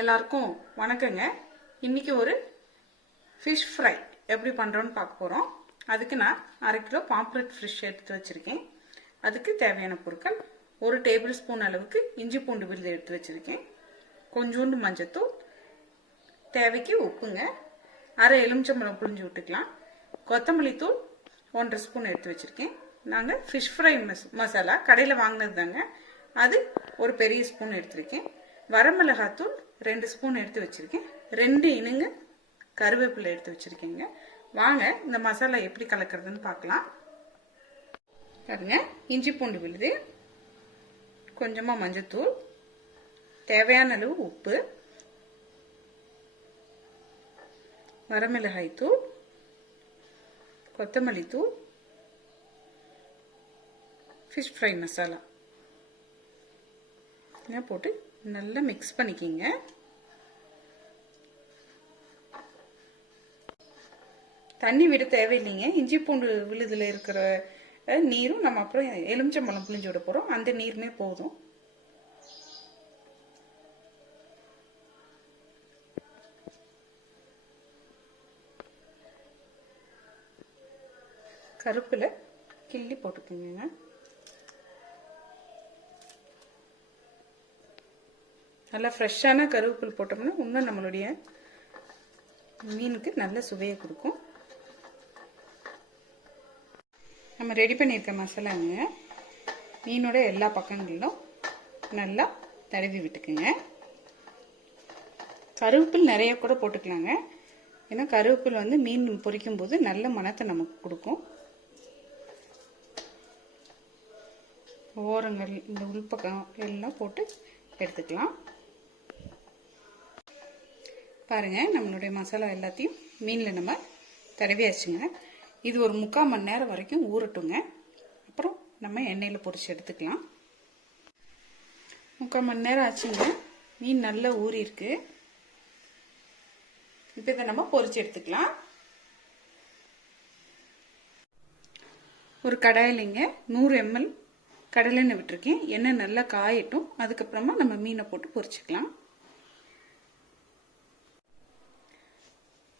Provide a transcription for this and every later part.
எல்லாருக்கும் வணக்கங்க. இன்னைக்கு ஒரு ஃபிஷ் ஃப்ரை எப்படி பண்ணுறோன்னு பார்க்க போகிறோம். அதுக்கு நான் 1/2 கிலோ பாம்ஃப்ரெட் ஃபிஷ் எடுத்து வச்சுருக்கேன். அதுக்கு தேவையான பொருட்கள்: 1 டேபிள் ஸ்பூன் அளவுக்கு இஞ்சி பூண்டு விழுது எடுத்து வச்சுருக்கேன், கொஞ்சோண்டு மஞ்சத்தூள், தேவைக்கு உப்புங்க, 1/2 எலுமிச்சம்பழம் புழிஞ்சு விட்டுக்கலாம், கொத்தமல்லி தூள் 1/2 ஸ்பூன் எடுத்து வச்சுருக்கேன். நாங்கள் ஃபிஷ் ஃப்ரை மசாலா கடையில் வாங்கினது தாங்க, அது ஒரு பெரிய ஸ்பூன் எடுத்துருக்கேன். வரமிளகாத்தூள் 2 ஸ்பூன் எடுத்து வச்சிருக்கேன். 2 இனுங்க கருவேப்பிலை எடுத்து வச்சிருக்கேங்க. வாங்க இந்த மசாலா எப்படி கலக்கிறதுன்னு பார்க்கலாம். பாருங்க, இஞ்சி பூண்டு விழுது, கொஞ்சமா மஞ்சத்தூள், தேவையான அளவு உப்பு, வரமிளகாய் தூள், கொத்தமல்லி தூள், ஃபிஷ் ஃப்ரை மசாலா போட்டு நல்லா மிக்ஸ் பண்ணிக்கிங்க. தண்ணி விட தேவையில்லைங்க. இஞ்சி பூண்டு விழுதுல இருக்கிற நீரும் நம்ம அப்புறம் எலுமிச்சம்பழம் புழிஞ்சு விட போறோம், அந்த நீருமே போதும். கருப்புல கிள்ளி போட்டுக்குங்க. நல்லா ஃப்ரெஷ்ஷான கருவேப்பில் போட்டோம்னா இன்னும் நம்மளுடைய மீனுக்கு நல்ல சுவையை கொடுக்கும். நம்ம ரெடி பண்ணியிருக்க மசாலாங்க மீனோட எல்லா பக்கங்களிலும் நல்லா தடவி விட்டுக்குங்க. கருவேப்பில் நிறைய கூட போட்டுக்கலாங்க, ஏன்னா கருவேப்பில் வந்து மீன் பொரிக்கும் போது நல்ல மணத்தை நமக்கு கொடுக்கும். ஓரங்கள் இந்த உள்பக்கம் எல்லாம் போட்டு எடுத்துக்கலாம். பாருங்க, நம்மளுடைய மசாலா எல்லாத்தையும் மீனில் நம்ம தடவியாச்சுங்க. இது ஒரு 3/4 மணி நேரம் வரைக்கும் ஊறட்டுங்க. அப்புறம் நம்ம எண்ணெயில் பொரிச்சு எடுத்துக்கலாம். 3/4 மணி நேரம் ஆச்சுங்க. மீன் நல்லா ஊறி இருக்கு. இப்போ இதை நம்ம பொரிச்சு எடுத்துக்கலாம். ஒரு கடாயிலிங்க 100 ml கடலெண்ணெய் விட்டுருக்கேன். எண்ணெய் நல்லா காயட்டும், அதுக்கப்புறமா நம்ம மீனை போட்டு பொரிச்சுக்கலாம்.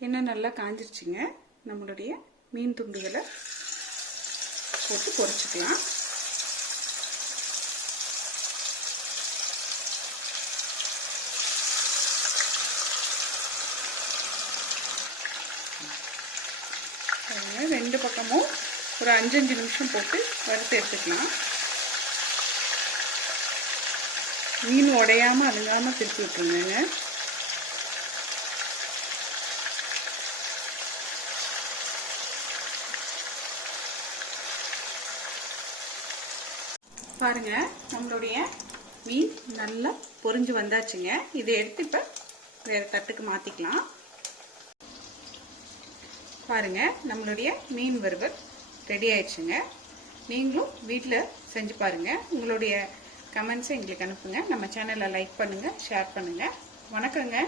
எண்ணெய் நல்லா காஞ்சிருச்சுங்க. நம்மளுடைய மீன் துண்டுகளை போட்டு பொரிச்சுக்கலாம். ரெண்டு பக்கமும் ஒரு 5 நிமிஷம் போட்டு வறுத்து எடுத்துக்கலாம். மீன் உடையாம அழுங்காம திருப்பி விட்டுருங்க. பாருங்க, நம்மளுடைய மீன் நல்லா பொரிஞ்சு வந்தாச்சுங்க. இதை எடுத்து இப்ப வேற தட்டுக்கு மாத்திக்கலாம். பாருங்க, நம்மளுடைய மீன் வறுவல் ரெடி ஆயிடுச்சுங்க. நீங்களும் வீட்டில் செஞ்சு பாருங்க. உங்களுடைய கமெண்ட்ஸை எங்களுக்கு அனுப்புங்க. நம்ம சேனலை லைக் பண்ணுங்க, ஷேர் பண்ணுங்க. வணக்கங்க.